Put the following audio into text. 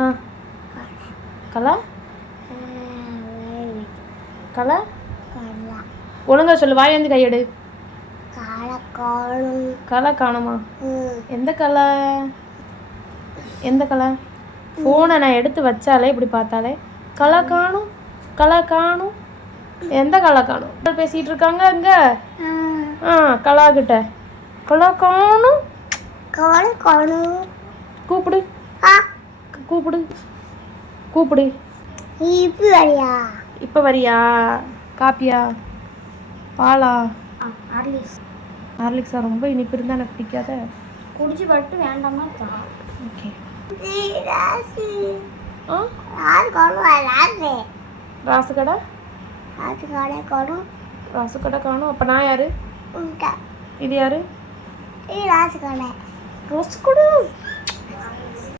ஆ கலா கலா ஒழுங்கா சொல்லு, வாய் வந்து கையெடு. கலை காணுமா? எந்த கலை? எந்த கலை? ஃபோனை நான் எடுத்து வச்சாலே இப்படி பார்த்தாலே கலை காணும், கலை காணும். எந்த கலை காணும்? பேசிகிட்டு இருக்காங்க அங்கே. கலா கிட்ட கலை காணும். கூப்பிடு கூப்பிடு கூப்பிடு. இப்போ வரியா? காப்பியா பாலா? ஹார்லிக்ஸா? ரொம்ப இனிப்பு இருந்தால் எனக்கு பிடிக்காத. குடிச்சு பட்டு வேண்டாமா? ஓகே. ராசுகடை ராசுகடை காணும். அப்போ நான் யாரு? இது யாரு? ராசுகடை. ரசகுடை.